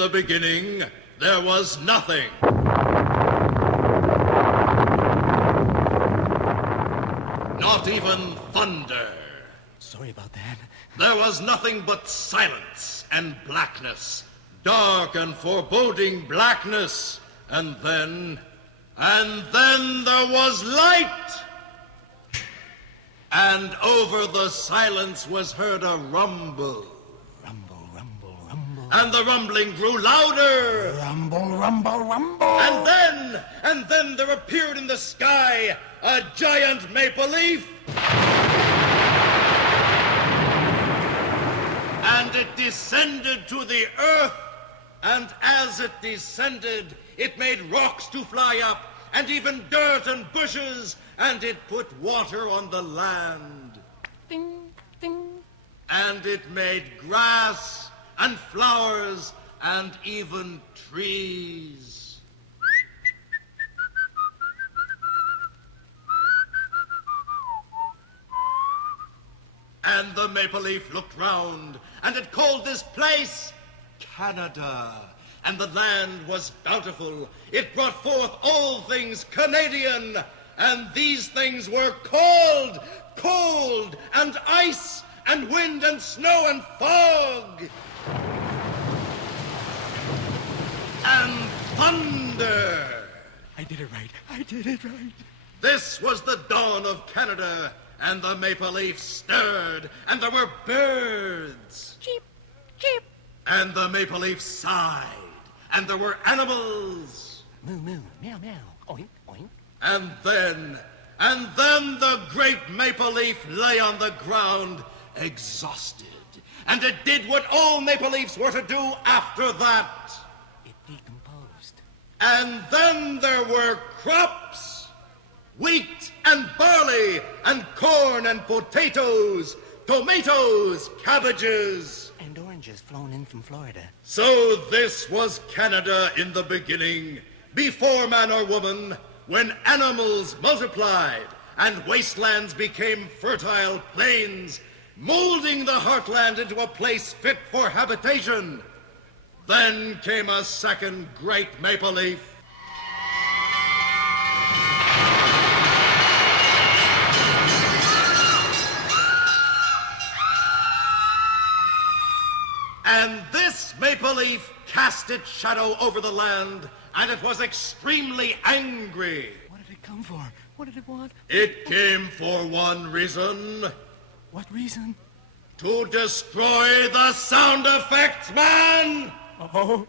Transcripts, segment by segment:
the beginning, there was nothing. Not even thunder. Sorry about that. There was nothing but silence and blackness. Dark and foreboding blackness. And then there was light. And over the silence was heard a rumble. Rumble, rumble, rumble. And the rumbling grew louder. Rumble, rumble, rumble. And then there appeared in the sky a giant maple leaf. And it descended to the earth. And as it descended, it made rocks to fly up, and even dirt and bushes, and it put water on the land. Ding, ding. And it made grass and flowers and even trees. And the maple leaf looked round, and it called this place Canada. And the land was bountiful. It brought forth all things Canadian. And these things were called cold and ice and wind and snow and fog. And thunder. I did it right. I did it right. This was the dawn of Canada, and the maple leaf stirred, and there were birds. Cheep, cheep. And the maple leaf sighed, and there were animals. Moo, moo, meow, meow. Oink, oink. And then the great maple leaf lay on the ground, exhausted. And it did what all maple leaves were to do after that. It decomposed. And then there were crops. Wheat and barley and corn and potatoes, tomatoes, cabbages. And oranges flown in from Florida. So this was Canada in the beginning, before man or woman, when animals multiplied and wastelands became fertile plains, molding the heartland into a place fit for habitation. Then came a second great maple leaf. And this maple leaf cast its shadow over the land, and it was extremely angry. What did it come for? What did it want? It came for one reason. What reason? To destroy the sound effects man! Oh.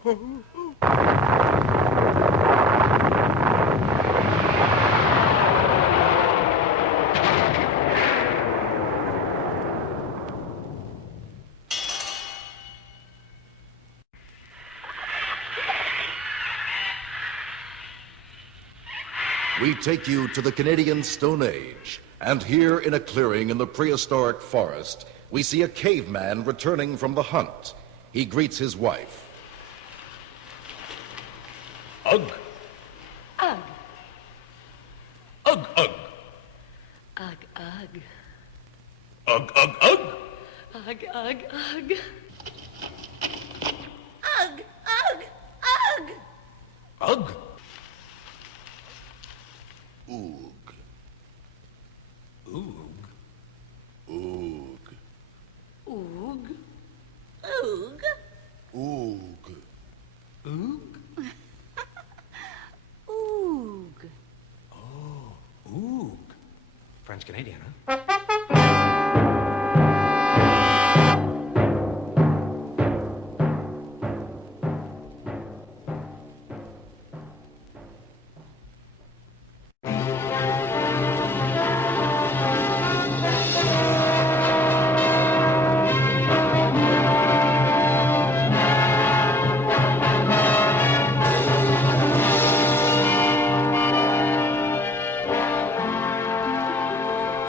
We take you to the Canadian Stone Age, and here in a clearing in the prehistoric forest, we see a caveman returning from the hunt. He greets his wife. Ugh. Ugh. Ugh, ugh. Ugh, ugh. Ugh, ugh, ugh. Ugh, ugh, ugh. Ugh, ugh, ugh. Ugh. Oog. Oog. Oog. Oog. Oog. Oog. Oog? Oog. Oh, oog. French Canadian, huh?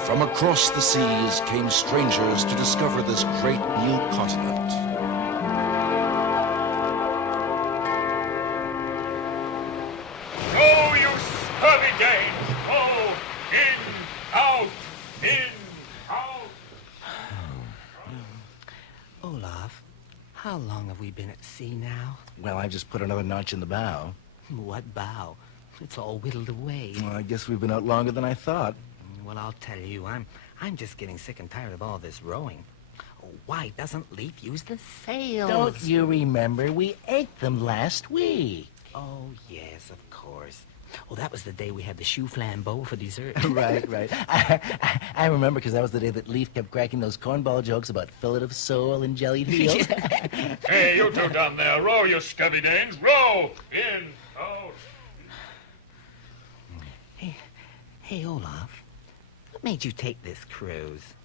From across the seas came strangers to discover this great new continent. Go, you scurvy Danes! Go! In, out, in, out! Olaf, How long have we been at sea now? Well, I just put another notch in the bow. What bow? It's all whittled away. Well, I guess we've been out longer than I thought. Well, I'll tell you, I'm just getting sick and tired of all this rowing. Oh, why doesn't Leaf use the sails? Don't you remember? We ate them last week. Oh, yes, of course. Oh, that was the day we had the choux flambeau for dessert. Right. I remember because that was the day that Leaf kept cracking those cornball jokes about fillet of sole and jellied heels. Hey, you two down there, row, you scubby Danes, row! In, out. Hey, Olaf, what made you take this cruise?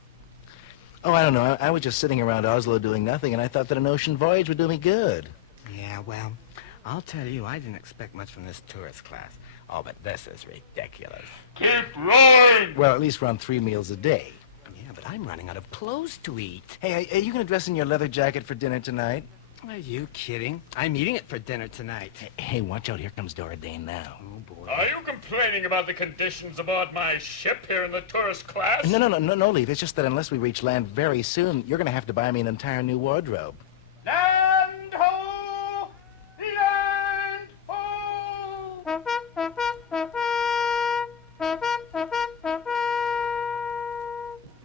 Oh, I don't know. I was just sitting around Oslo doing nothing, and I thought that an ocean voyage would do me good. Yeah, well, I'll tell you, I didn't expect much from this tourist class. Oh, but this is ridiculous. Keep rowing! Well, at least we're on 3 meals a day. Yeah, but I'm running out of clothes to eat. Hey, are you going to dress in your leather jacket for dinner tonight? Are you kidding? I'm eating it for dinner tonight. Hey, watch out. Here comes Dora Dane now. Oh, boy. Are you complaining about the conditions aboard my ship here in the tourist class? No, Leaf. It's just that unless we reach land very soon, you're going to have to buy me an entire new wardrobe. Land ho! Land ho!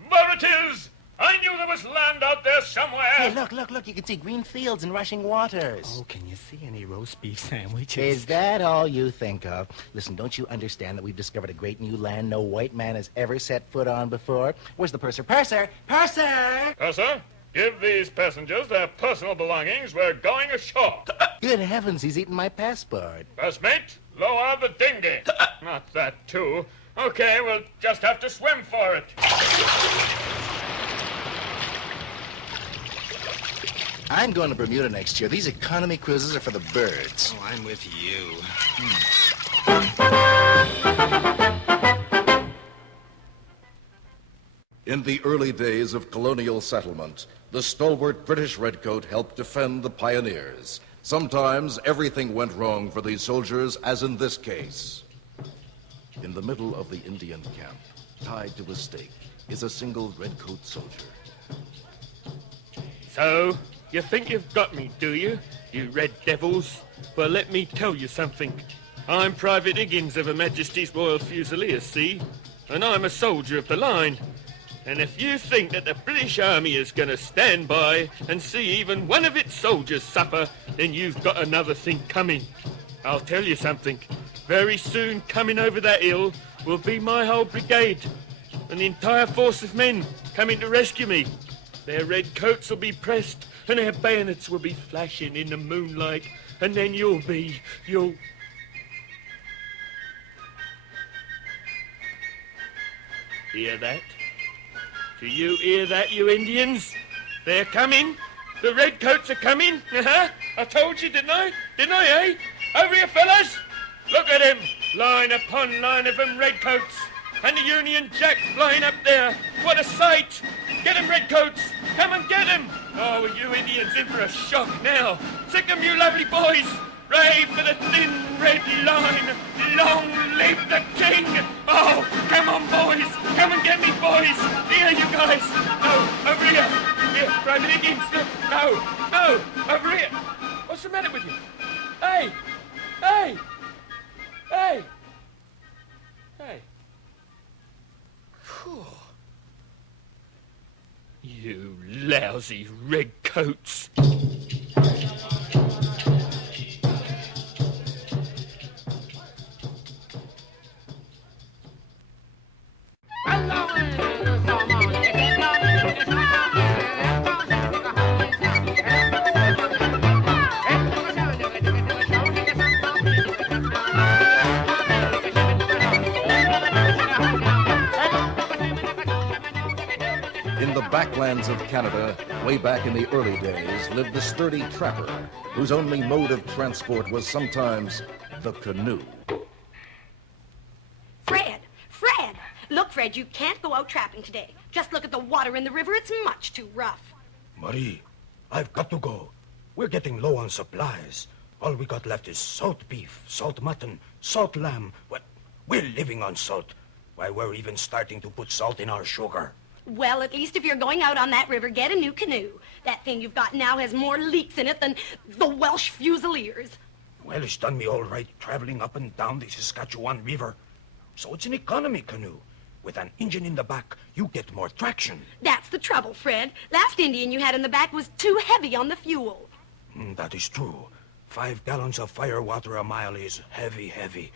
There it is! I knew there was land out there somewhere! Hey, look. You can see green fields and rushing waters. Oh, can you see any roast beef sandwiches? Is that all you think of? Listen, don't you understand that we've discovered a great new land no white man has ever set foot on before? Where's the purser? Purser! Purser, give these passengers their personal belongings. We're going ashore. Good heavens, he's eaten my passport. First mate, lower the dinghy. Not that, too. Okay, we'll just have to swim for it. I'm going to Bermuda next year. These economy cruises are for the birds. Oh, I'm with you. In the early days of colonial settlement, the stalwart British redcoat helped defend the pioneers. Sometimes everything went wrong for these soldiers, as in this case. In the middle of the Indian camp, tied to a stake, is a single redcoat soldier. So, you think you've got me, do you? You red devils? Well, let me tell you something. I'm Private Higgins of Her Majesty's Royal Fusiliers, see? And I'm a soldier of the line. And if you think that the British Army is going to stand by and see even one of its soldiers suffer, then you've got another thing coming. I'll tell you something. Very soon, coming over that hill will be my whole brigade. And the entire force of men coming to rescue me. Their red coats will be pressed and their bayonets will be flashing in the moonlight. And then you'll... Hear that? Do you hear that, you Indians? They're coming. The redcoats are coming. Uh-huh. I told you, didn't I? Didn't I, eh? Over here, fellas. Look at him. Line upon line of them redcoats. And the Union Jack flying up there. What a sight. Get him, redcoats. Come and get him. Oh, you Indians in for a shock now. Sick 'em, you lovely boys. Brave for the thin red line. Long live the king. Oh, come on, boys. Come and get me, boys. Here, you guys. No, over here. Here, Private Higgins. No, over here. What's the matter with you? Hey. Whew. You lousy redcoats. In the backlands of Canada, way back in the early days, lived the sturdy trapper, whose only mode of transport was sometimes the canoe. Fred! Look, Fred, you can't go out trapping today. Just look at the water in the river. It's much too rough. Marie, I've got to go. We're getting low on supplies. All we got left is salt beef, salt mutton, salt lamb. What? We're living on salt. Why, we're even starting to put salt in our sugar. Well, at least if you're going out on that river, get a new canoe. That thing you've got now has more leaks in it than the Welsh Fusiliers. Well, it's done me all right traveling up and down the Saskatchewan River. So it's an economy canoe. With an engine in the back, you get more traction. That's the trouble, Fred. Last Indian you had in the back was too heavy on the fuel. That is true. 5 gallons of fire water a mile is heavy, heavy.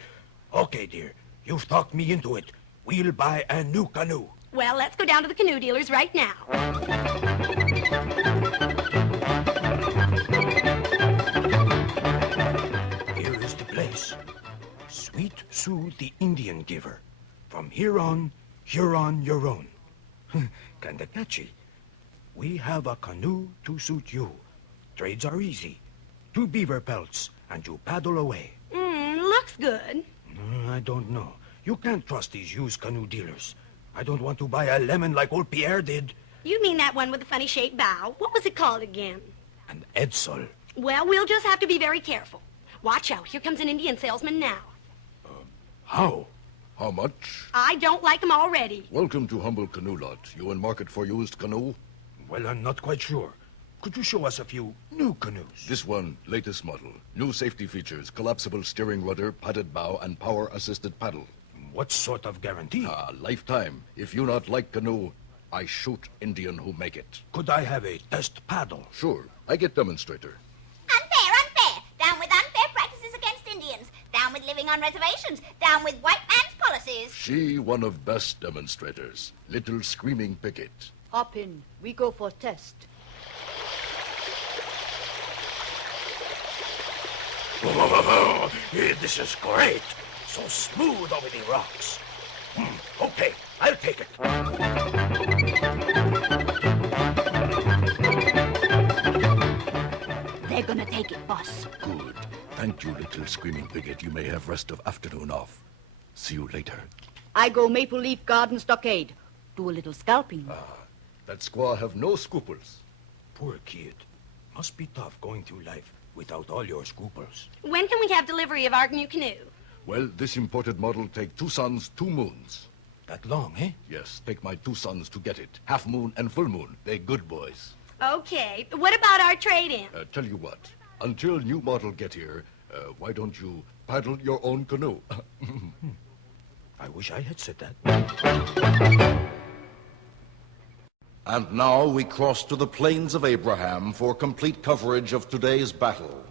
Okay, dear, you've talked me into it. We'll buy a new canoe. Well, let's go down to the canoe dealers right now. Here is the place. Sweet Sue the Indian Giver. From here on, you're on your own. Kinda catchy. We have a canoe to suit you. Trades are easy. 2 beaver pelts, and you paddle away. Looks good. I don't know. You can't trust these used canoe dealers. I don't want to buy a lemon like old Pierre did. You mean that one with the funny shaped bow? What was it called again? An Edsel. Well, we'll just have to be very careful. Watch out. Here comes an Indian salesman now. How? How much? I don't like him already. Welcome to Humble Canoe Lot. You in market for used canoe? Well, I'm not quite sure. Could you show us a few new canoes? This one, latest model. New safety features, collapsible steering rudder, padded bow, and power-assisted paddle. What sort of guarantee? Lifetime. If you not like canoe, I shoot Indian who make it. Could I have a test paddle? Sure. I get demonstrator. Unfair, unfair. Down with unfair practices against Indians. Down with living on reservations. Down with white man's policies. She one of best demonstrators. Little screaming picket. Hop in. We go for test. This is great. So smooth over the rocks. Okay, I'll take it. They're gonna take it, boss. Good. Thank you, little screaming picket. You may have rest of afternoon off. See you later. I go Maple Leaf Garden Stockade. Do a little scalping. That squaw have no scruples. Poor kid. Must be tough going through life without all your scruples. When can we have delivery of our new canoe? Well, this imported model take 2 suns, 2 moons. That long, eh? Yes, take my 2 sons to get it. Half moon and full moon. They good boys. Okay. What about our trade-in? Tell you what. Until new model get here, why don't you paddle your own canoe? I wish I had said that. And now we cross to the Plains of Abraham for complete coverage of today's battle.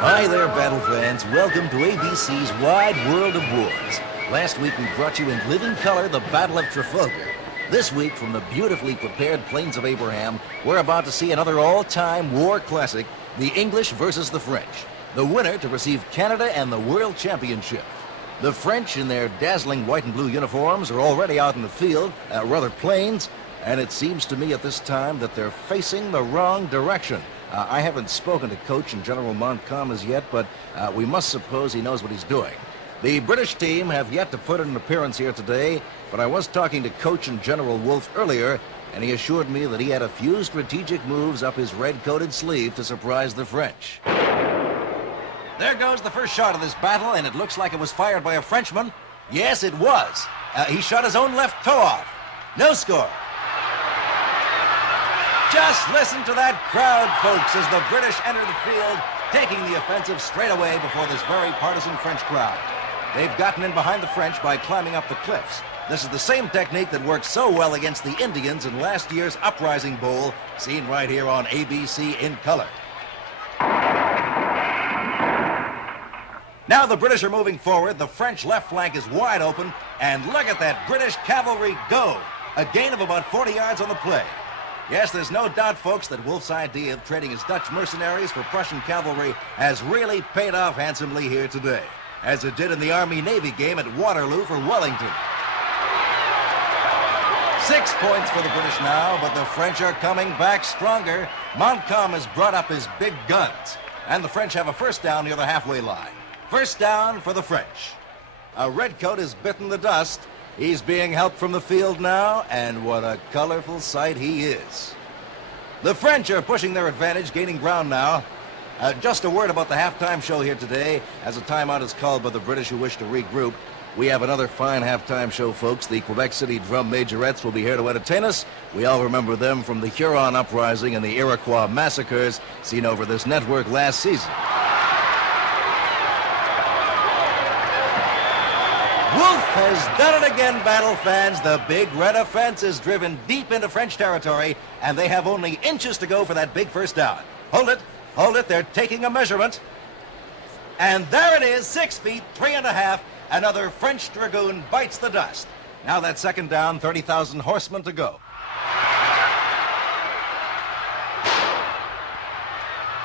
Hi there, battle fans. Welcome to ABC's Wide World of Wars. Last week we brought you in living color the Battle of Trafalgar. This week, from the beautifully prepared Plains of Abraham, we're about to see another all-time war classic, the English versus the French. The winner to receive Canada and the World Championship. The French, in their dazzling white and blue uniforms, are already out in the field, plains, and it seems to me at this time that they're facing the wrong direction. I haven't spoken to Coach and General Montcalm as yet, but we must suppose he knows what he's doing. The British team have yet to put in an appearance here today, but I was talking to Coach and General Wolfe earlier, and he assured me that he had a few strategic moves up his red-coated sleeve to surprise the French. There goes the first shot of this battle, and it looks like it was fired by a Frenchman. Yes, it was. He shot his own left toe off. No score. Just listen to that crowd, folks, as the British enter the field, taking the offensive straight away before this very partisan French crowd. They've gotten in behind the French by climbing up the cliffs. This is the same technique that worked so well against the Indians in last year's Uprising Bowl, seen right here on ABC in color. Now the British are moving forward. The French left flank is wide open, and look at that British cavalry go. A gain of about 40 yards on the play. Yes, there's no doubt, folks, that Wolfe's idea of trading his Dutch mercenaries for Prussian cavalry has really paid off handsomely here today, as it did in the Army-Navy game at Waterloo for Wellington. 6 points for the British now, but the French are coming back stronger. Montcalm has brought up his big guns, and the French have a first down near the halfway line. First down for the French. A redcoat has bitten the dust, He's being helped from the field now, and what a colorful sight he is. The French are pushing their advantage, gaining ground now. Just a word about the halftime show here today. As a timeout is called by the British who wish to regroup, we have another fine halftime show, folks. The Quebec City Drum Majorettes will be here to entertain us. We all remember them from the Huron Uprising and the Iroquois massacres seen over this network last season. Wolf has done it again, battle fans. The big red offense is driven deep into French territory, and they have only inches to go for that big first down. Hold it, they're taking a measurement. And there it is, 6 feet, 3.5. Another French dragoon bites the dust. Now that second down, 30,000 horsemen to go.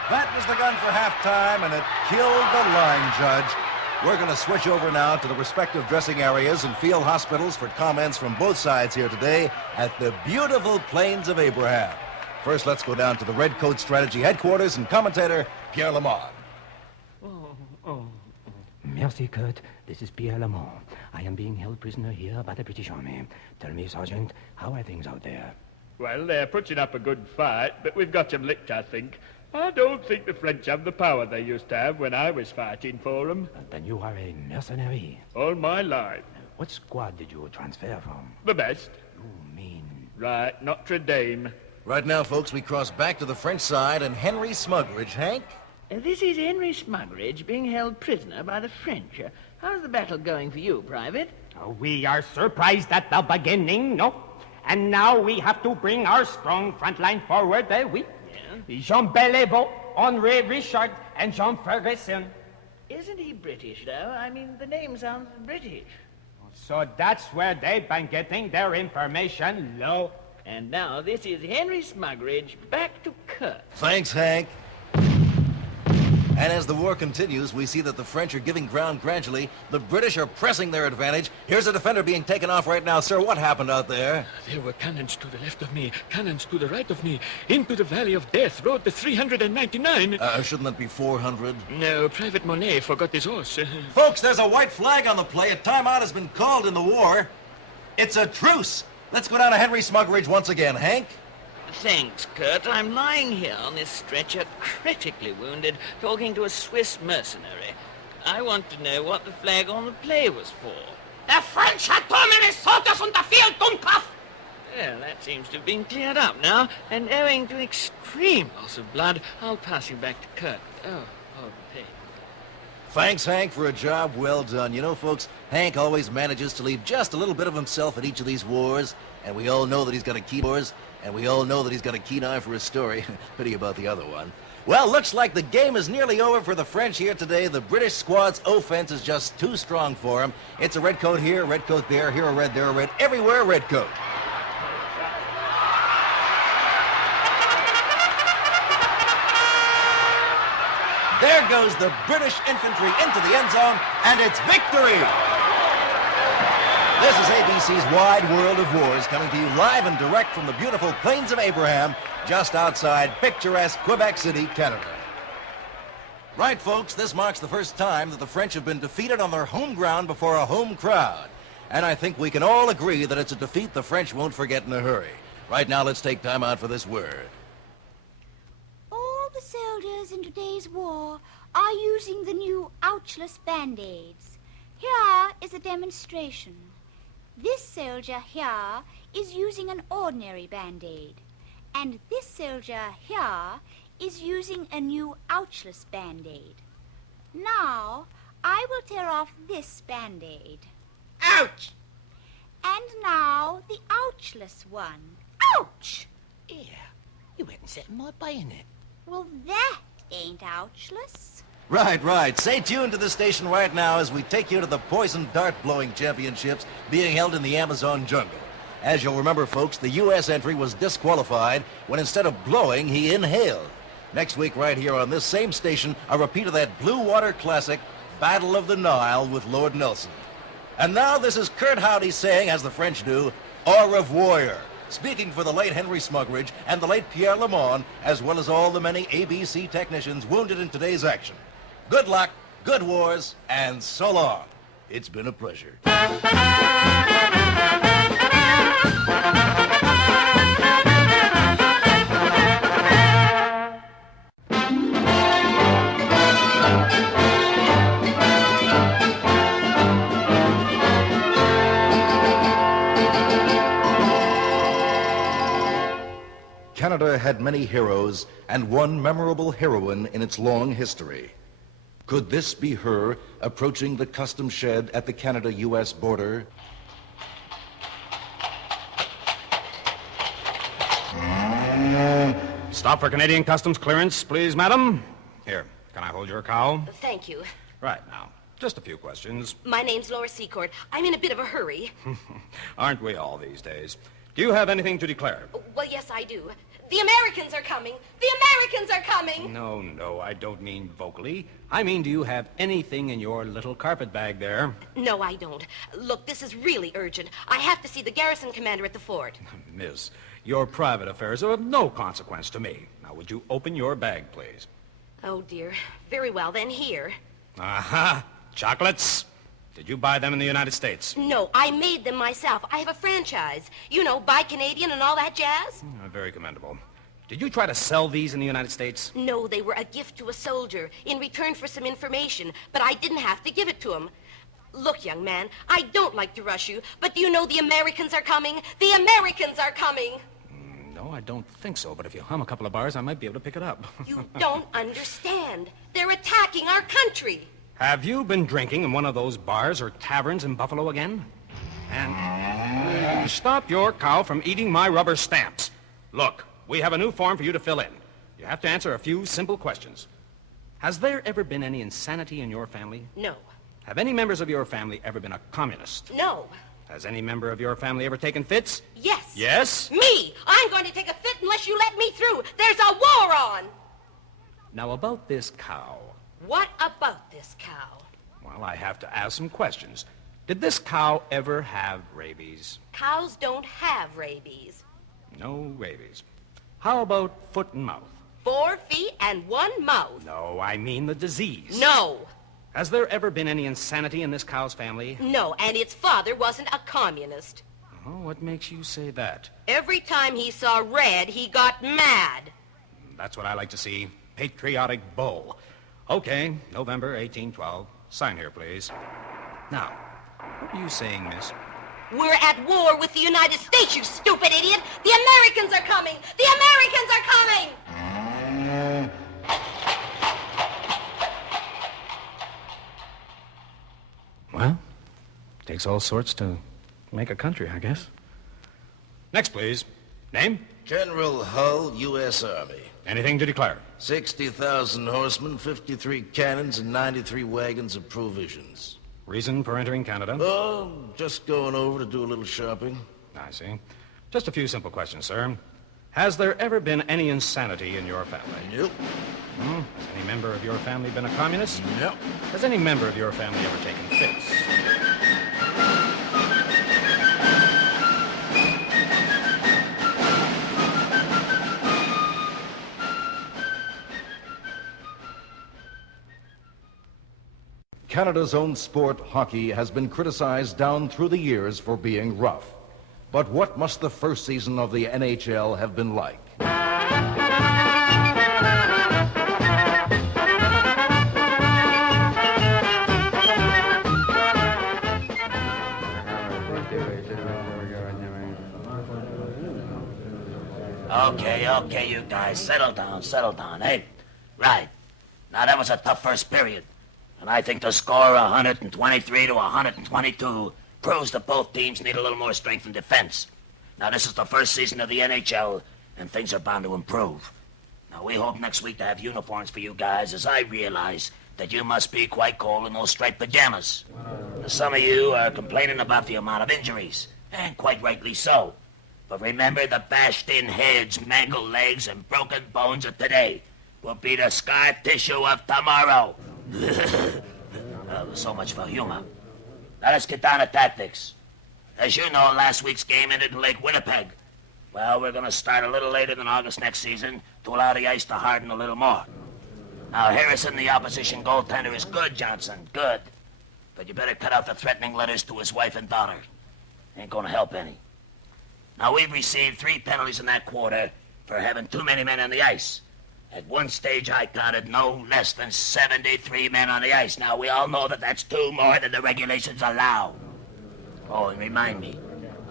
That was the gun for halftime, and it killed the line judge. We're going to switch over now to the respective dressing areas and field hospitals for comments from both sides here today at the beautiful Plains of Abraham. First, let's go down to the Redcoat Strategy headquarters and commentator Pierre Lamont. Merci, Kurt. This is Pierre Lamont. I am being held prisoner here by the British Army. Tell me, Sergeant, how are things out there? Well, they're putting up a good fight, but we've got them licked, I think. I don't think the French have the power they used to have when I was fighting for them. Then you are a mercenary. All my life. What squad did you transfer from? The best. You mean... Right, Notre Dame. Right now, folks, we cross back to the French side and Henry Smugridge. Hank? This is Henry Smugridge being held prisoner by the French. How's the battle going for you, Private? We are surprised at the beginning, no? And now we have to bring our strong front line forward, oui? Yeah. Jean Bellevaux, Henri Richard, and Jean Ferguson. Isn't he British, though? I mean, the name sounds British. So that's where they've been getting their information, low. And now this is Henry Smugridge back to Kurt. Thanks, Hank. And as the war continues, we see that the French are giving ground gradually. The British are pressing their advantage. Here's a defender being taken off right now. Sir, what happened out there? There were cannons to the left of me, cannons to the right of me. Into the Valley of Death rode the 399. Shouldn't that be 400? No, Private Monet forgot his horse. Folks, there's a white flag on the play. A timeout has been called in the war. It's a truce. Let's go down to Henry Smugridge once again. Hank? Thanks, Kurt. I'm lying here on this stretcher, critically wounded, talking to a Swiss mercenary. I want to know what the flag on the play was for. The French had too many soldiers on the field, Dunkov! Well, that seems to have been cleared up now, and owing to extreme loss of blood, I'll pass you back to Kurt. Oh, the pain. Thanks, Hank, for a job well done. You know, folks, Hank always manages to leave just a little bit of himself at each of these wars, and we all know that he's got a keen eye for his story. Pity about the other one. Well, looks like the game is nearly over for the French here today. The British squad's offense is just too strong for them. It's a red coat here, red coat there, here a red, there a red, everywhere red coat. There goes the British infantry into the end zone, and it's victory! This is ABC's Wide World of Wars, coming to you live and direct from the beautiful Plains of Abraham, just outside picturesque Quebec City, Canada. Right, folks, this marks the first time that the French have been defeated on their home ground before a home crowd. And I think we can all agree that it's a defeat the French won't forget in a hurry. Right now, let's take time out for this word. All the soldiers in today's war are using the new ouchless band-aids. Here is a demonstration. This soldier here is using an ordinary band-aid, and this soldier here is using a new ouchless band-aid. Now, I will tear off this band-aid. Ouch! And now, the ouchless one. Ouch! Yeah, you hadn't set my bayonet. Well, that ain't ouchless. Right. Stay tuned to the station right now as we take you to the Poison Dart Blowing Championships being held in the Amazon jungle. As you'll remember, folks, the U.S. entry was disqualified when instead of blowing, he inhaled. Next week, right here on this same station, a repeat of that Blue Water classic, Battle of the Nile with Lord Nelson. And now this is Kurt Howdy saying, as the French do, au revoir, speaking for the late Henry Smugridge and the late Pierre Lamont, as well as all the many ABC technicians wounded in today's action. Good luck, good wars, and so long. It's been a pleasure. Canada had many heroes and one memorable heroine in its long history. Could this be her approaching the customs shed at the Canada-U.S. border? Stop for Canadian customs clearance, please, madam. Here, can I hold your cow? Thank you. Right now. Just a few questions. My name's Laura Secord. I'm in a bit of a hurry. Aren't we all these days? Do you have anything to declare? Well, yes, I do. The Americans are coming! The Americans are coming! No, I don't mean vocally. I mean, do you have anything in your little carpet bag there? No, I don't. Look, this is really urgent. I have to see the garrison commander at the fort. Miss, your private affairs are of no consequence to me. Now, would you open your bag, please? Oh, dear. Very well, then here. Aha! Chocolates? Did you buy them in the United States? No, I made them myself. I have a franchise. You know, buy Canadian and all that jazz. Very commendable. Did you try to sell these in the United States? No, they were a gift to a soldier in return for some information, but I didn't have to give it to him. Look, young man, I don't like to rush you, but do you know the Americans are coming? The Americans are coming! No, I don't think so, but if you hum a couple of bars, I might be able to pick it up. You don't understand. They're attacking our country. Have you been drinking in one of those bars or taverns in Buffalo again? And stop your cow from eating my rubber stamps. Look, we have a new form for you to fill in. You have to answer a few simple questions. Has there ever been any insanity in your family? No. Have any members of your family ever been a communist? No. Has any member of your family ever taken fits? Yes. Yes? Me! I'm going to take a fit unless you let me through. There's a war on! Now, about this cow. What about this cow? Well, I have to ask some questions. Did this cow ever have rabies? Cows don't have rabies. No rabies. How about foot and mouth? 4 feet and 1 mouth. No, I mean the disease. No. Has there ever been any insanity in this cow's family? No, and its father wasn't a communist. Oh, what makes you say that? Every time he saw red, he got mad. That's what I like to see. Patriotic bull. Okay, November 1812. Sign here, please. Now, what are you saying, miss? We're at war with the United States, you stupid idiot! The Americans are coming! The Americans are coming! Well, takes all sorts to make a country, I guess. Next, please. Name? General Hull, U.S. Army. Anything to declare? 60,000 horsemen, 53 cannons, and 93 wagons of provisions. Reason for entering Canada? Oh, just going over to do a little shopping. I see. Just a few simple questions, sir. Has there ever been any insanity in your family? Nope. Has any member of your family been a communist? Nope. Has any member of your family ever taken fits? Canada's own sport, hockey, has been criticized down through the years for being rough. But what must the first season of the NHL have been like? Okay, you guys, settle down, hey? Right. Now, that was a tough first period. And I think the score 123 to 122 proves that both teams need a little more strength in defense. Now, this is the first season of the NHL, and things are bound to improve. Now, we hope next week to have uniforms for you guys, as I realize that you must be quite cold in those striped pajamas. Now, some of you are complaining about the amount of injuries, and quite rightly so. But remember, the bashed-in heads, mangled legs, and broken bones of today will be the scar tissue of tomorrow. So much for humor. Now let's get down to tactics. As you know, last week's game ended in Lake Winnipeg. Well, we're going to start a little later than August next season to allow the ice to harden a little more. Now, Harrison, the opposition goaltender, is good, Johnson, good. But you better cut out the threatening letters to his wife and daughter. Ain't going to help any. Now, we've received 3 penalties in that quarter for having too many men on the ice. At one stage, I counted no less than 73 men on the ice. Now, we all know that that's 2 more than the regulations allow. Oh, and remind me,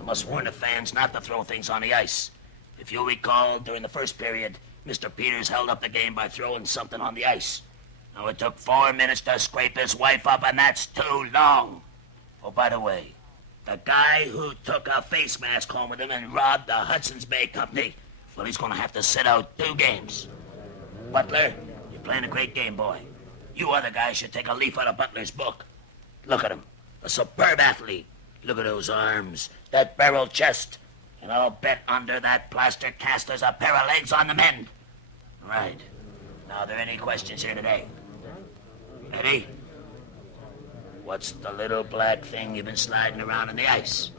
I must warn the fans not to throw things on the ice. If you'll recall, during the first period, Mr. Peters held up the game by throwing something on the ice. Now, it took 4 minutes to scrape his wife up, and that's too long. Oh, by the way, the guy who took a face mask home with him and robbed the Hudson's Bay Company, well, he's gonna have to sit out 2 games. Butler, you're playing a great game, boy. You other guys should take a leaf out of Butler's book. Look at him, a superb athlete. Look at those arms, that barrel chest. And I'll bet under that plaster cast there's a pair of legs on the mend. Right. Now, are there any questions here today? Eddie? What's the little black thing you've been sliding around in the ice?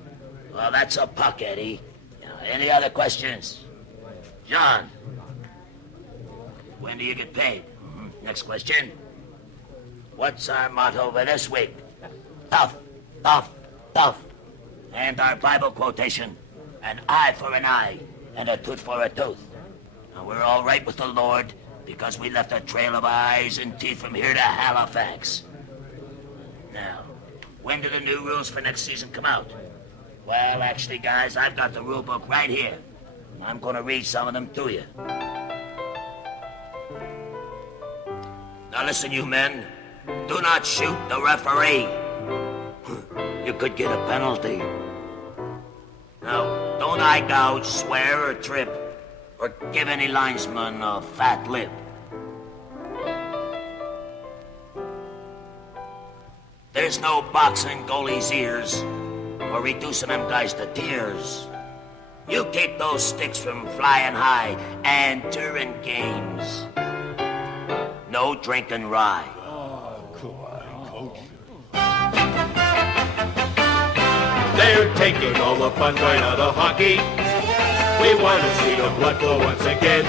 Well, that's a puck, Eddie. Now, any other questions? John? When do you get paid? Next question. What's our motto for this week? Tough, tough, tough. And our Bible quotation, an eye for an eye and a tooth for a tooth. Now, we're all right with the Lord because we left a trail of eyes and teeth from here to Halifax. Now, when do the new rules for next season come out? Well, actually, guys, I've got the rule book right here. I'm going to read some of them to you. Now listen, you men. Do not shoot the referee. You could get a penalty. Now, don't eye gouge, swear, or trip, or give any linesman a fat lip. There's no boxing goalie's ears, or reducing them guys to tears. You keep those sticks from flying high, and during games, no drinking rye. They're taking all the fun right out of hockey. We want to see the blood flow once again.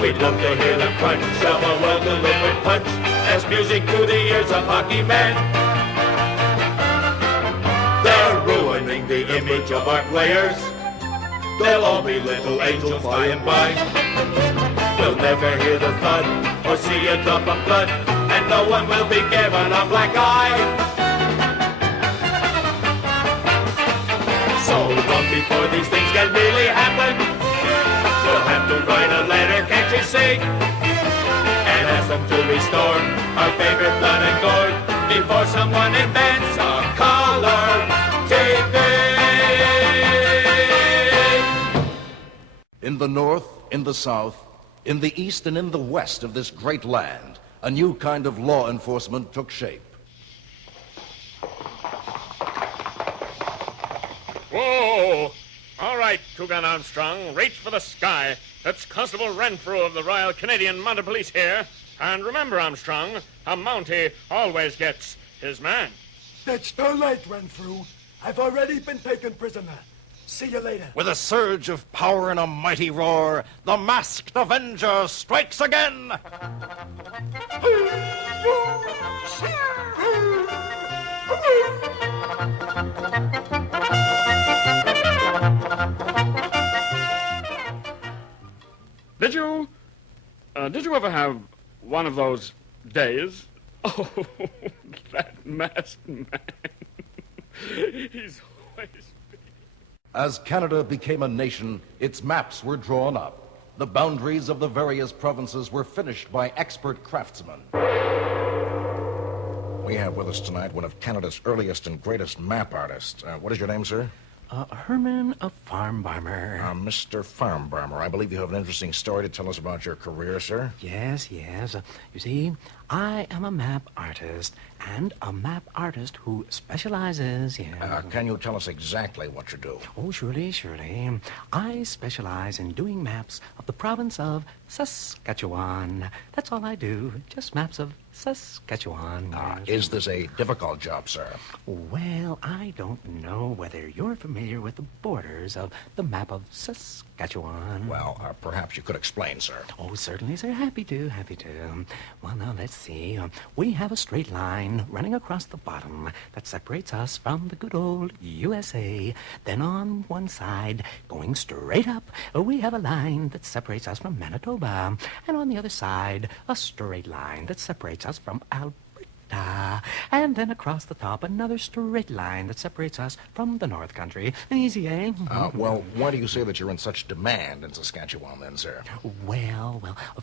We'd love to hear them crunch of a well-delivered punch as music to the ears of hockey men. They're ruining the image of our players. They'll all be little angels by and by. We'll never hear the thud or see a drop of blood, and no one will be given a black eye. So long before these things can really happen, we'll have to write a letter, can't you see? And ask them to restore our favorite blood and gore before someone invents a color TV. In the north, in the south, in the east and in the west of this great land, a new kind of law enforcement took shape. Whoa! All right, Two-Gun Armstrong, reach for the sky. That's Constable Renfrew of the Royal Canadian Mounted Police here. And remember, Armstrong, a Mountie always gets his man. It's too late, Renfrew. I've already been taken prisoner. See you later. With a surge of power and a mighty roar, the masked Avenger strikes again! Did you ever have one of those days? Oh, that masked man. He's always... As Canada became a nation, its maps were drawn up. The boundaries of the various provinces were finished by expert craftsmen. We have with us tonight one of Canada's earliest and greatest map artists. What is your name, sir? Herman of Farnbarmer. Mr. Farnbarmer, I believe you have an interesting story to tell us about your career, sir. Yes. You see, I am a map artist, and a map artist who specializes in... Can you tell us exactly what you do? Oh, surely. I specialize in doing maps of the province of Saskatchewan. That's all I do, just maps of Saskatchewan. Is this a difficult job, sir? Well, I don't know whether you're familiar with the borders of the map of Saskatchewan. Well, perhaps you could explain, sir. Oh, certainly, sir. Happy to. Well, now, let's see. We have a straight line running across the bottom that separates us from the good old USA. Then on one side, going straight up, we have a line that separates us from Manitoba. And on the other side, a straight line that separates us from Alberta. Canada. And then across the top, another straight line that separates us from the North Country. Easy, eh? Well, why do you say that you're in such demand in Saskatchewan then, sir? Well,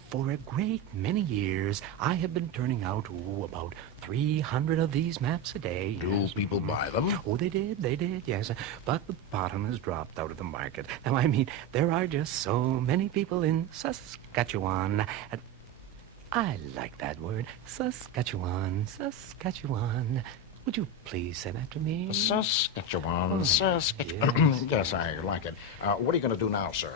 for a great many years, I have been turning out, about 300 of these maps a day. Do people buy them? Oh, they did, yes. But the bottom has dropped out of the market. Now, I mean, there are just so many people in Saskatchewan. I like that word. Saskatchewan. Would you please say that to me? Saskatchewan, Yes. Yes, I like it. What are you going to do now, sir?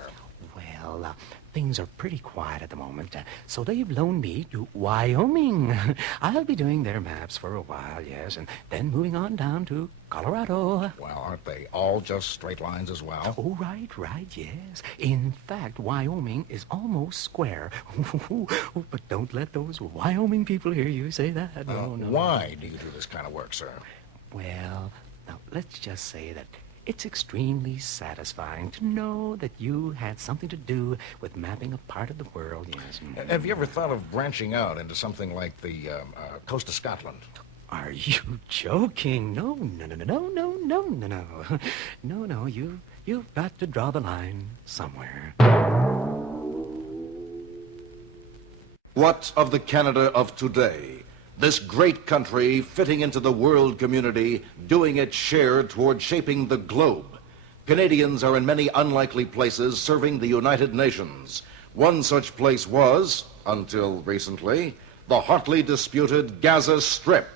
Well, things are pretty quiet at the moment, so they've loaned me to Wyoming. I'll be doing their maps for a while, yes, and then moving on down to Colorado. Well, aren't they all just straight lines as well? Oh, right, yes. In fact, Wyoming is almost square. But don't let those Wyoming people hear you say that. No. Why do you do this kind of work, sir? Well, now, let's just say that it's extremely satisfying to know that you had something to do with mapping a part of the world, yes. Have you ever thought of branching out into something like the coast of Scotland? Are you joking? No. No, you've got to draw the line somewhere. What of the Canada of today? This great country fitting into the world community, doing its share toward shaping the globe. Canadians are in many unlikely places serving the United Nations. One such place was, until recently, the hotly disputed Gaza Strip.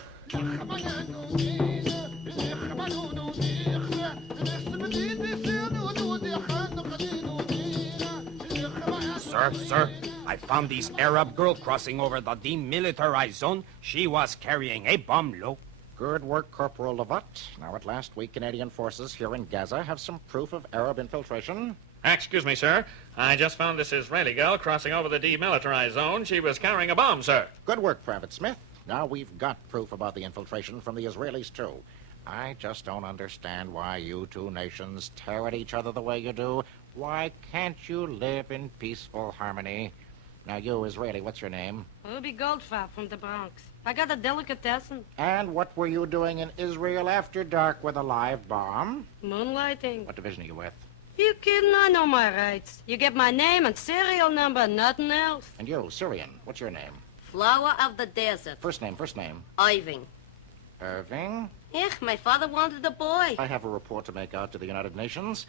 Sir, I found this Arab girl crossing over the demilitarized zone. She was carrying a bomb load. Good work, Corporal Lovat. Now, at last, we Canadian forces here in Gaza have some proof of Arab infiltration. Excuse me, sir. I just found this Israeli girl crossing over the demilitarized zone. She was carrying a bomb, sir. Good work, Private Smith. Now we've got proof about the infiltration from the Israelis, too. I just don't understand why you two nations tear at each other the way you do. Why can't you live in peaceful harmony? Now, you, Israeli, what's your name? Ruby Goldfarb from the Bronx. I got a delicatessen. And what were you doing in Israel after dark with a live bomb? Moonlighting. What division are you with? You kidding? I know my rights. You get my name and serial number, nothing else. And you, Syrian, what's your name? Flower of the desert. First name. Irving. Irving? My father wanted a boy. I have a report to make out to the United Nations.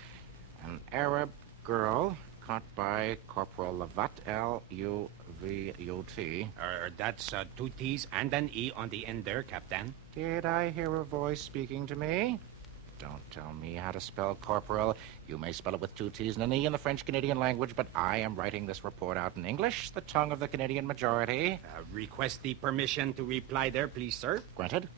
An Arab girl caught by Corporal Lovat, L-U-V-U-T. That's 2 T's and an E on the end there, Captain. Did I hear a voice speaking to me? Don't tell me how to spell corporal. You may spell it with 2 T's and an E in the French-Canadian language, but I am writing this report out in English, the tongue of the Canadian majority. Request the permission to reply there, please, sir. Granted.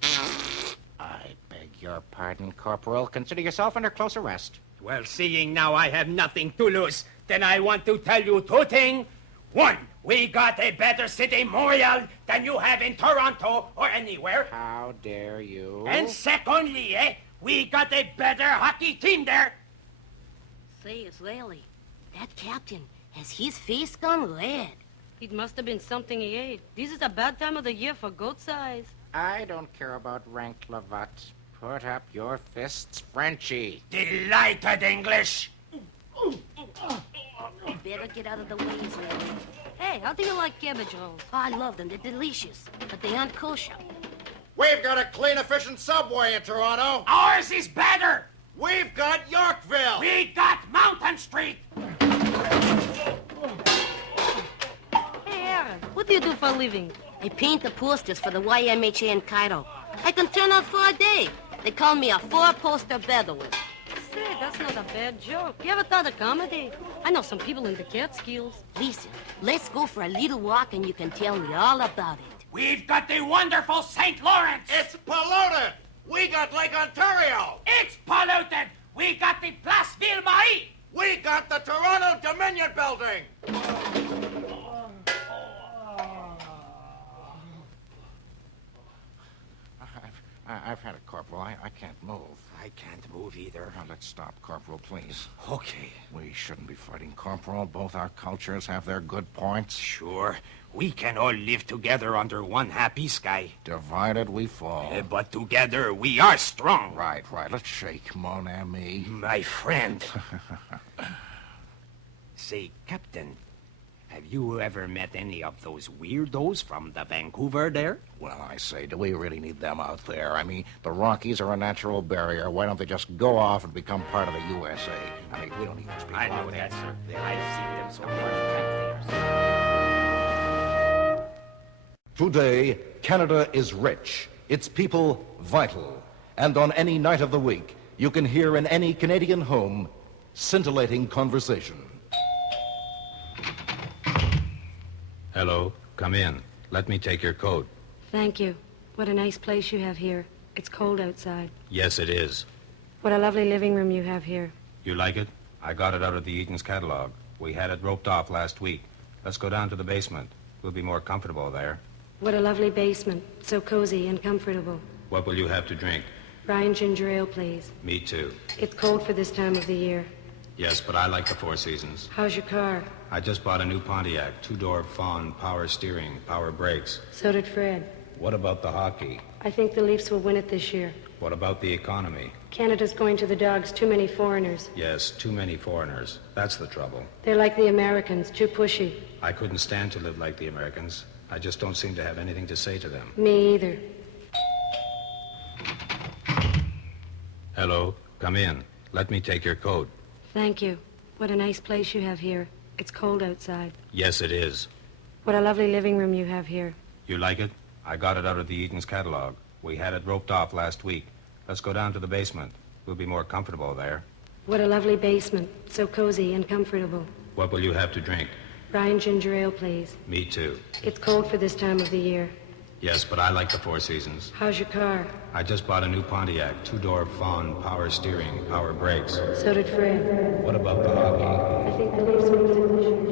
I beg your pardon, Corporal. Consider yourself under close arrest. Well, seeing now I have nothing to lose, then I want to tell you 2 things. 1, we got a better city memorial than you have in Toronto or anywhere. How dare you? And secondly, we got a better hockey team there. Say, Israeli, that captain, has his face gone red? It must have been something he ate. This is a bad time of the year for goat's eyes. I don't care about rank, Lovat. Put up your fists, Frenchie. Delighted English. You better get out of the way, Israeli. Hey, how do you like cabbage rolls? Oh, I love them. They're delicious, but they aren't kosher. We've got a clean, efficient subway in Toronto. Ours is better. We've got Yorkville. We got Mountain Street. Hey, Aaron, what do you do for a living? I paint the posters for the YMHA in Cairo. I can turn out for a day. They call me a 4-poster Bedouin. Say, that's not a bad joke. You ever thought of comedy? I know some people in the Catskills. Listen, let's go for a little walk and you can tell me all about it. We've got the wonderful St. Lawrence. It's polluted. We got Lake Ontario. It's polluted. We got the Place Ville-Marie. We got the Toronto Dominion Building. I've had it, Corporal. I can't move. I can't move either. Now, let's stop, Corporal, please. Okay. We shouldn't be fighting, Corporal. Both our cultures have their good points. Sure. We can all live together under one happy sky. Divided, we fall. But together, we are strong. Right. Let's shake, mon ami. My friend. Say, Captain, have you ever met any of those weirdos from the Vancouver there? Well, I say, do we really need them out there? I mean, the Rockies are a natural barrier. Why don't they just go off and become part of the USA? I mean, we don't even speak I know about that, that. sir. I've seen them so many times. Today, Canada is rich, its people vital, and on any night of the week, you can hear in any Canadian home scintillating conversation. Hello, come in. Let me take your coat. Thank you. What a nice place you have here. It's cold outside. Yes, it is. What a lovely living room you have here. You like it? I got it out of the Eaton's catalog. We had it roped off last week. Let's go down to the basement. We'll be more comfortable there. What a lovely basement. So cozy and comfortable. What will you have to drink? Rye and ginger ale, please. Me too. It's cold for this time of the year. Yes, but I like the Four Seasons. How's your car? I just bought a new Pontiac, two-door Fawn, power steering, power brakes. So did Fred. What about the hockey? I think the Leafs will win it this year. What about the economy? Canada's going to the dogs. Too many foreigners. Yes, too many foreigners. That's the trouble. They're like the Americans, too pushy. I couldn't stand to live like the Americans. I just don't seem to have anything to say to them. Me either. Hello, come in. Let me take your coat. Thank you. What a nice place you have here. It's cold outside. Yes, it is. What a lovely living room you have here. You like it? I got it out of the Eaton's catalog. We had it roped off last week. Let's go down to the basement. We'll be more comfortable there. What a lovely basement. So cozy and comfortable. What will you have to drink? Rye and ginger ale, please. Me too. It's cold for this time of the year. Yes, but I like the Four Seasons. How's your car? I just bought a new Pontiac, two-door Fawn, power steering, power brakes. So did Fred. What about the hockey? I think the Leafs will win it this year.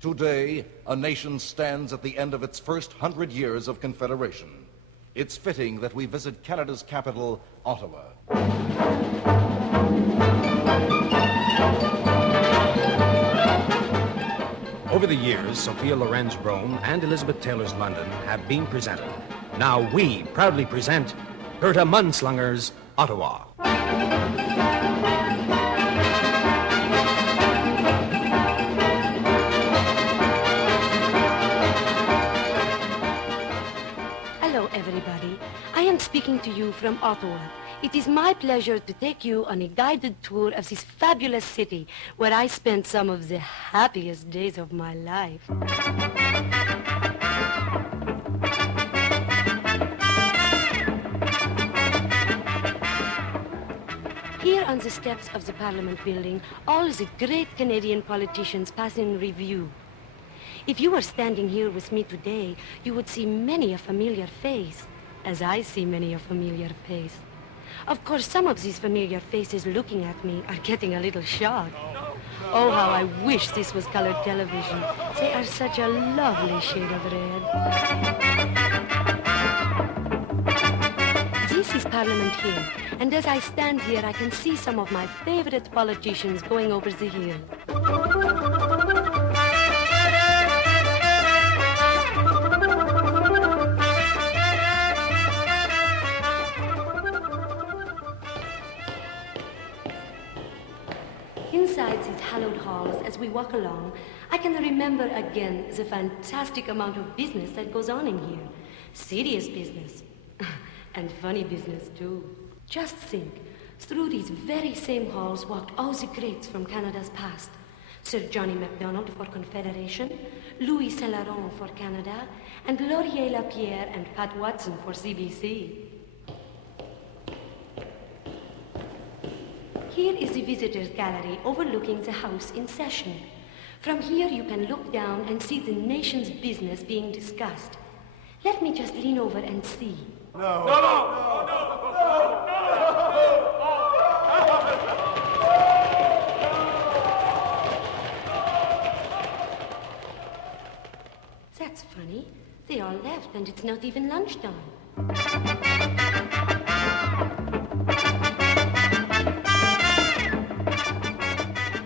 Today, a nation stands at the end of its first 100 years of Confederation. It's fitting that we visit Canada's capital, Ottawa. Over the years, Sophia Loren's Rome and Elizabeth Taylor's London have been presented. Now we proudly present Gerda Mundslanger's Ottawa. Hello, everybody. I am speaking to you from Ottawa. It is my pleasure to take you on a guided tour of this fabulous city where I spent some of the happiest days of my life. Here on the steps of the Parliament building, all the great Canadian politicians pass in review. If you were standing here with me today, you would see many a familiar face, as I see many a familiar face. Of course, some of these familiar faces looking at me are getting a little shocked. Oh, how I wish this was colored television. They are such a lovely shade of red. This is Parliament Hill, and as I stand here, I can see some of my favorite politicians going over the hill. Inside these hallowed halls, as we walk along, I can remember again the fantastic amount of business that goes on in here. Serious business. And funny business, too. Just think, through these very same halls walked all the greats from Canada's past. Sir Johnny MacDonald for Confederation, Louis Saint Laurent for Canada, and Laurier Lapierre and Pat Watson for CBC. Here is the visitors' gallery overlooking the House in session. From here you can look down and see the nation's business being discussed. Let me just lean over and see. That's funny. They all left and and it's not even lunchtime.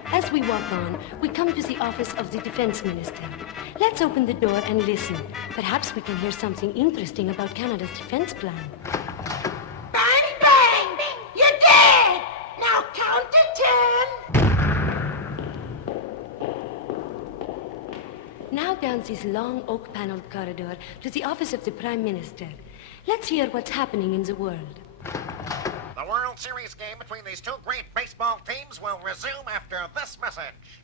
As we walk on, we come to the office of the defense minister. Let's open the door and listen. Perhaps we can hear something interesting about Canada's defense plan. Bang, bang! You're dead! Now count to 10. Now down this long oak-paneled corridor to the office of the Prime Minister. Let's hear what's happening in the world. The World Series game between these two great baseball teams will resume after this message.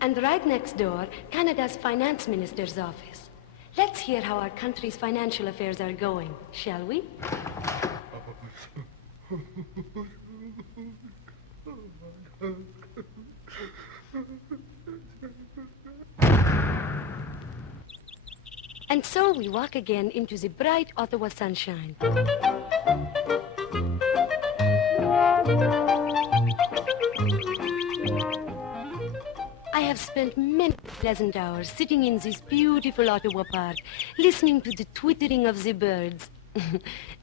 And right next door, Canada's Finance Minister's office. Let's hear how our country's financial affairs are going, shall we? And so we walk again into the bright Ottawa sunshine. I have spent many pleasant hours sitting in this beautiful Ottawa park, listening to the twittering of the birds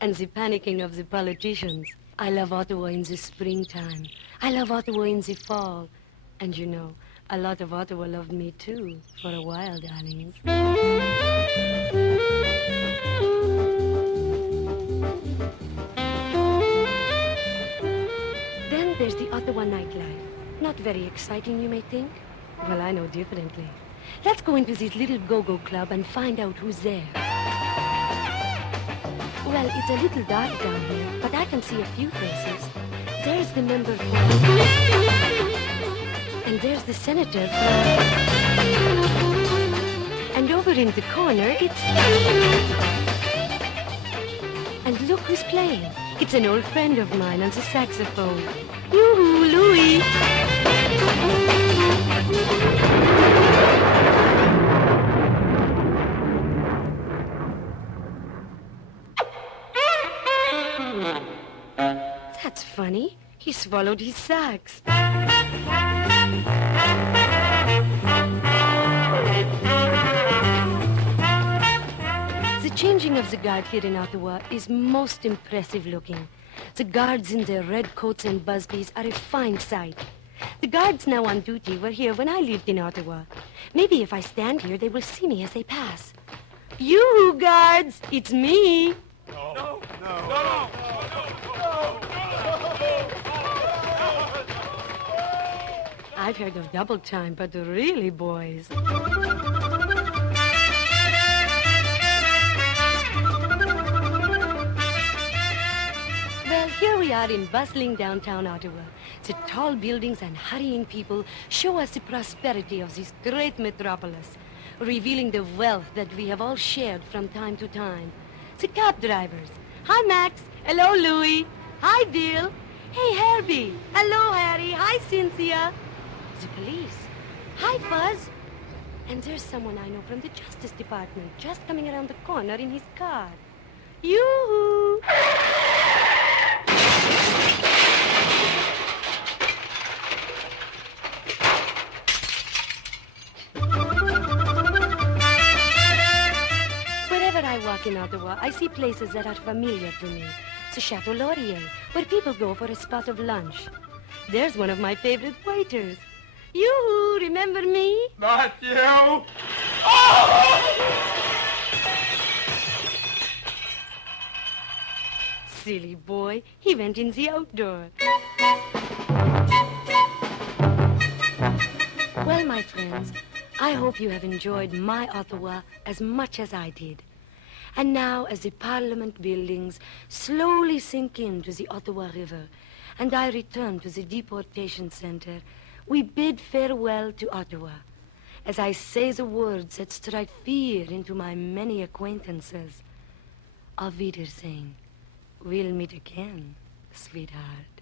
and the panicking of the politicians. I love Ottawa in the springtime. I love Ottawa in the fall. And you know, a lot of Ottawa loved me too, for a while, darlings. Then there's the Ottawa nightlife. Not very exciting, you may think. Well, I know differently. Let's go into this little go-go club and find out who's there. Well, it's a little dark down here, but I can see a few faces. There's the member for... And there's the senator for... And over in the corner, it's... And look who's playing. It's an old friend of mine on the saxophone. Yoo-hoo, Louie! That's funny. He swallowed his sax. The changing of the guard here in Ottawa is most impressive looking. The guards in their red coats and busbies are a fine sight. The guards now on duty were here when I lived in Ottawa. Maybe if I stand here, they will see me as they pass. You guards, it's me. No. I've heard of double time, but really, boys. Well, here we are in bustling downtown Ottawa. The tall buildings and hurrying people show us the prosperity of this great metropolis, revealing the wealth that we have all shared from time to time. The cab drivers. Hi, Max. Hello, Louie. Hi, Bill. Hey, Herbie. Hello, Harry. Hi, Cynthia. The police. Hi, Fuzz. And there's someone I know from the Justice Department just coming around the corner in his car. Yoo-hoo! Wherever I walk in Ottawa, I see places that are familiar to me. The Chateau Laurier, where people go for a spot of lunch. There's one of my favorite waiters. Yoo-hoo, remember me? Not you! Silly boy, he went in the outdoor. Well, my friends, I hope you have enjoyed my Ottawa as much as I did. And now, as the Parliament buildings slowly sink into the Ottawa River, and I return to the deportation center, we bid farewell to Ottawa. As I say the words that strike fear into my many acquaintances. Auf Wiedersehen. We'll meet again, sweetheart.